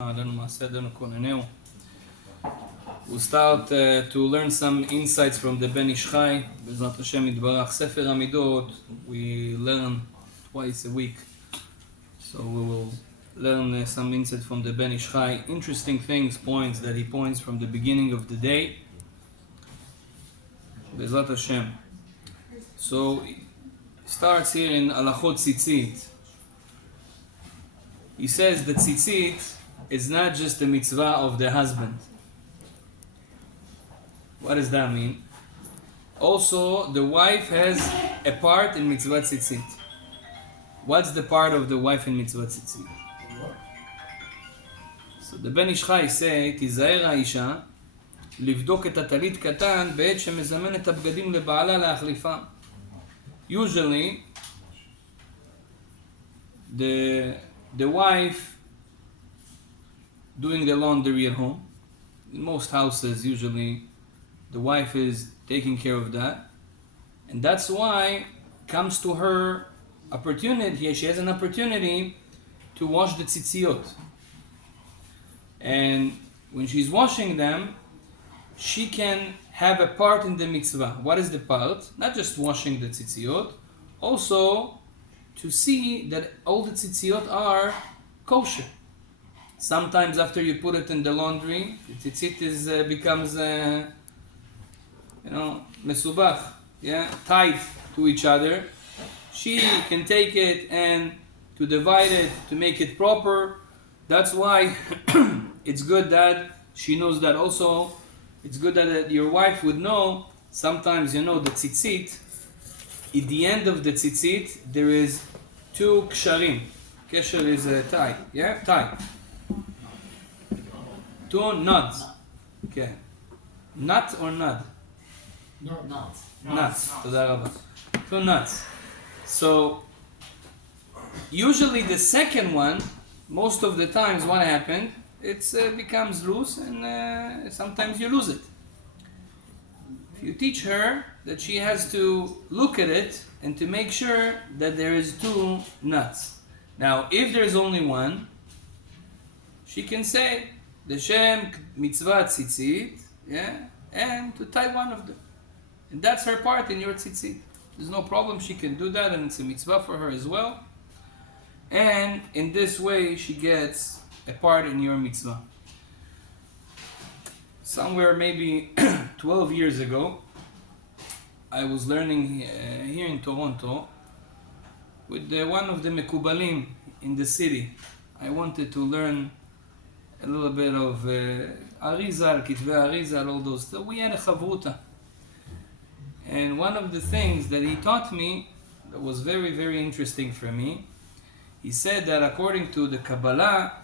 We'll start to learn some insights from the Ben Ish Chai. B'ezrat Hashem Yitbarach. Sefer Hamidot we learn twice a week, so we will learn some insights from the Ben Ish Chai. Interesting points that he points from the beginning of the day. B'ezrat Hashem. So he starts here in Alachot Tzitzit. He says that Tzitzit is not just the mitzvah of the husband. What does that mean? Also, the wife has a part in mitzvah tzitzit. What's the part of the wife in mitzvah tzitzit? So the Ben Ish Chai say, תיזהר האישה לבדוק את הטלית קטן בעת שמזמן את הבגדים לבעלה להחליפה. Usually, the wife doing the laundry at home. In most houses, usually, the wife is taking care of that. And that's why comes to her opportunity, she has an opportunity to wash the tzitziot. And when she's washing them, she can have a part in the mitzvah. What is the part? Not just washing the tzitziot, also to see that all the tzitziot are kosher. Sometimes after you put it in the laundry, the tzitzit becomes, mesubach, tied to each other. She can take it and to divide it, to make it proper. That's why it's good that she knows that also. It's good that your wife would know. Sometimes the tzitzit, at the end of the tzitzit, there is two ksharim. Kesher is a tie, tie. Two nuts. Okay. Nut or nud? No, nuts. Nuts. Two nuts. So, usually the second one, most of the times what happened, it becomes loose and sometimes you lose it. If you teach her that she has to look at it and to make sure that there is two nuts. Now, if there's only one, she can say, the Shem mitzvah tzitzit, and to tie one of them. And that's her part in your tzitzit. There's no problem, she can do that, and it's a mitzvah for her as well. And in this way, she gets a part in your mitzvah. Somewhere maybe 12 years ago, I was learning here in Toronto with one of the mekubalim in the city. I wanted to learn a little bit of Arizal, Kitvei Arizal, all those. So we had a chavruta. And one of the things that he taught me that was very, very interesting for me, he said that according to the Kabbalah,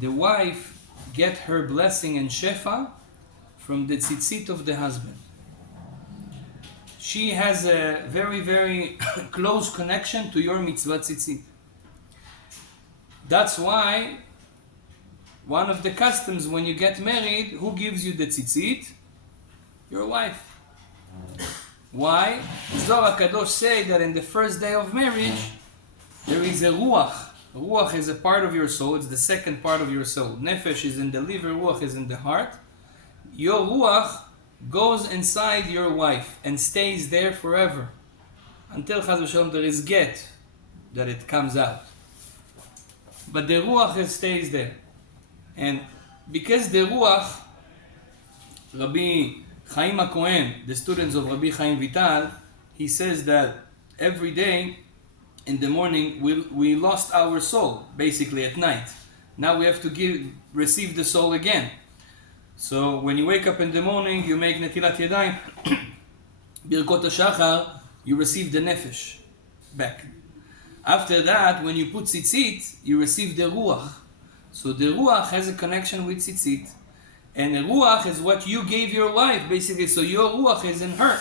the wife get her blessing and shefa from the tzitzit of the husband. She has a very, very close connection to your mitzvah tzitzit. That's why one of the customs when you get married, who gives you the tzitzit? Your wife. Why? Zohar HaKadosh say that in the first day of marriage, there is a ruach. Ruach is a part of your soul, it's the second part of your soul. Nefesh is in the liver, ruach is in the heart. Your ruach goes inside your wife and stays there forever. Until Chaz v'Shalom there is get, that it comes out. But the ruach stays there. And because the ruach, Rabbi Chaim HaKohen, the students of Rabbi Chaim Vital, he says that every day in the morning we lost our soul, basically at night. Now we have to receive the soul again. So when you wake up in the morning, you make Netilat Yadayim, Birkot HaShachar, you receive the nefesh back. After that, when you put tzitzit, you receive the ruach. So the ruach has a connection with tzitzit. And the ruach is what you gave your wife, basically. So your ruach is in her.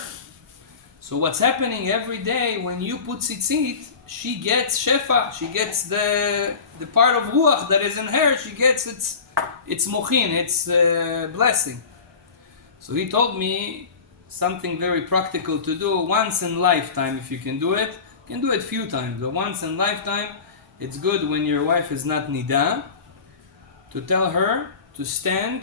So what's happening every day when you put tzitzit, she gets shefa. She gets the part of ruach that is in her. She gets its mochin, its blessing. So he told me something very practical to do once in lifetime. If you can do it, you can do it few times. But once in lifetime, it's good when your wife is not nida, to tell her to stand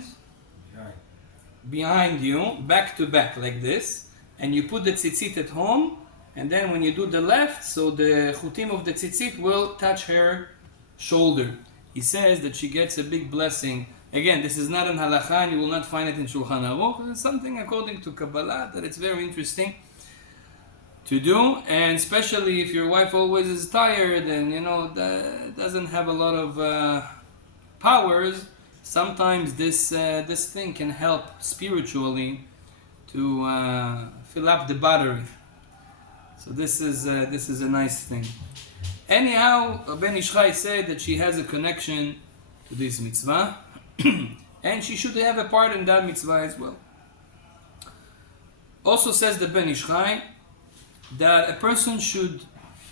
behind you, back to back like this, and you put the tzitzit at home, and then when you do the left, so the chutim of the tzitzit will touch her shoulder. He says that she gets a big blessing. Again, this is not an halakha, and you will not find it in Shulchan Aruch. It's something according to Kabbalah that it's very interesting to do, and especially if your wife always is tired and doesn't have a lot of powers. Sometimes this thing can help spiritually to fill up the battery. So this is a nice thing. Anyhow, Ben Ishchai said that she has a connection to this mitzvah, and she should have a part in that mitzvah as well. Also says the Ben Ishchai that a person should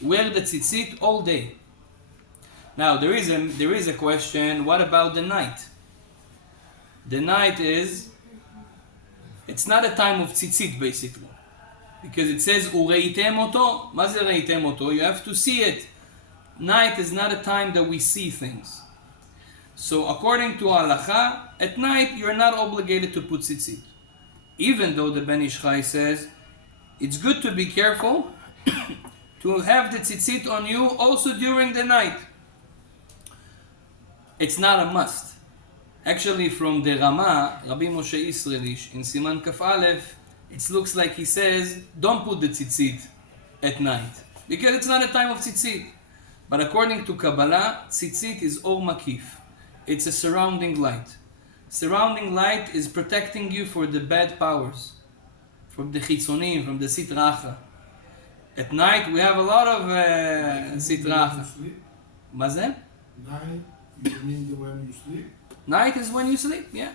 wear the tzitzit all day. Now there is a question. What about the night? The night it's not a time of tzitzit basically, because it says ureitem oto. Ma ze reitem oto? You have to see it. Night is not a time that we see things. So according to halacha, at night you're not obligated to put tzitzit. Even though the Ben Ishchai says it's good to be careful to have the tzitzit on you also during the night. It's not a must. Actually, from the Rama, Rabbi Moshe Israelish, in Siman Kaf Aleph, it looks like he says, don't put the tzitzit at night, because it's not a time of tzitzit. But according to Kabbalah, tzitzit is or makif. It's a surrounding light. Surrounding light is protecting you for the bad powers, from the chitzonim, from the sitracha. At night we have a lot of sitracha. Mazem? Night, you mean when you sleep? Night is when you sleep, yeah.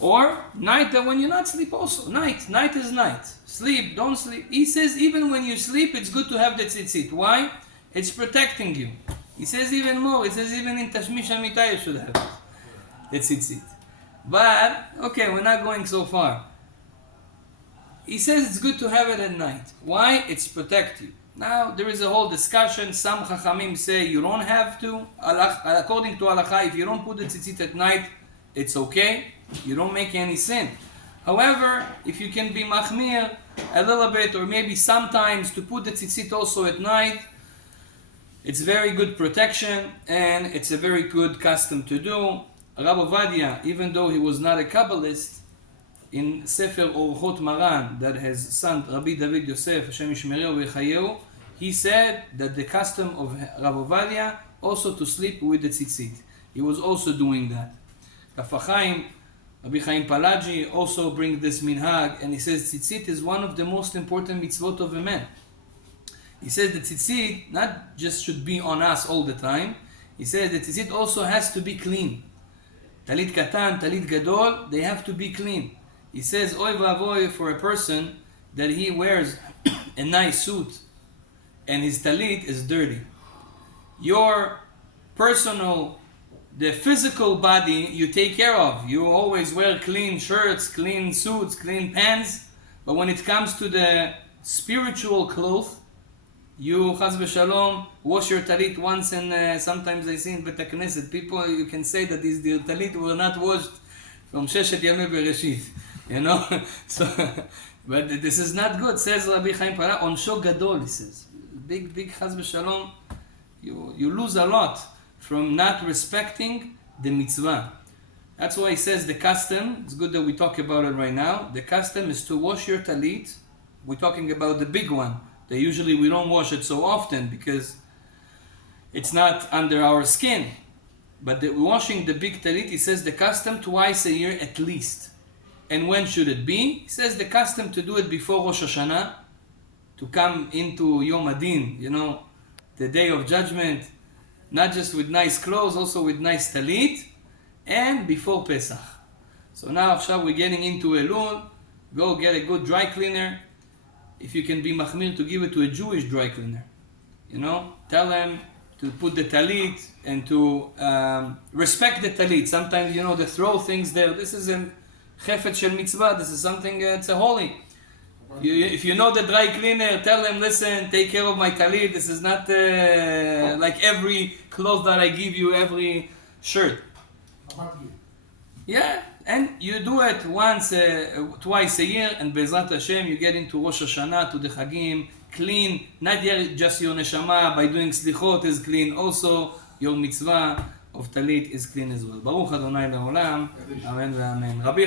Or night when you not sleep also. Night is night. Sleep, don't sleep. He says even when you sleep, it's good to have the tzitzit. Why? It's protecting you. He says even more. He says even in Tashmish Amitai you should have it. The tzitzit. But, okay, we're not going so far. He says it's good to have it at night. Why? It's protect you. Now, there is a whole discussion. Some Chachamim say you don't have to. According to halacha, if you don't put the tzitzit at night, it's okay. You don't make any sin. However, if you can be machmir a little bit, or maybe sometimes to put the tzitzit also at night, it's very good protection, and it's a very good custom to do. Rabbi Ovadia, even though he was not a Kabbalist, in Sefer Orchot Maran, that his son Rabbi David Yosef, Hashem Yishmereu v'Chayeu, he said that the custom of Rabbi Ovadia also to sleep with the tzitzit. He was also doing that. Kaf HaChaim, Rabbi Chaim Palaji also brings this minhag, and he says tzitzit is one of the most important mitzvot of a man. He says the tzitzit not just should be on us all the time. He says the tzitzit also has to be clean. Talit katan, talit gadol, they have to be clean. He says, oy vavoy for a person that he wears a nice suit and his talit is dirty. Your personal, the physical body you take care of. You always wear clean shirts, clean suits, clean pants. But when it comes to the spiritual clothes, you, chas v'shalom, wash your talit once, and sometimes I see in Bet HaKnesset, people, you can say that the talit were not washed from Sheshet Yamei Bereshit, so, but this is not good, says Rabbi Chaim Pala, onsho gadol, he says, big chas v'shalom, you lose a lot from not respecting the mitzvah. That's why he says the custom, it's good that we talk about it right now, the custom is to wash your talit. We're talking about the big one. That usually we don't wash it so often because it's not under our skin. But washing the big talit, he says the custom twice a year at least. And when should it be? He says the custom to do it before Rosh Hashanah, to come into Yom Adin, the day of judgment, not just with nice clothes, also with nice talit, and before Pesach. So now we're getting into Elul, go get a good dry cleaner. If you can be machmir to give it to a Jewish dry cleaner, tell them to put the talit and to respect the talit. Sometimes, they throw things there. This is a chefet shel mitzvah. This is something, it's a holy. If you know the dry cleaner, tell them, listen, take care of my talit. This is not like every cloth that I give you, every shirt. Shabbat. Yeah, and you do it twice a year, and Be'ezrat Hashem, you get into Rosh Hashanah, to the Chagim, clean, not just your neshama, by doing slichot is clean, also your mitzvah of talit is clean as well. Baruch Adonai Le'olam, Amen ve'amen. Rabbi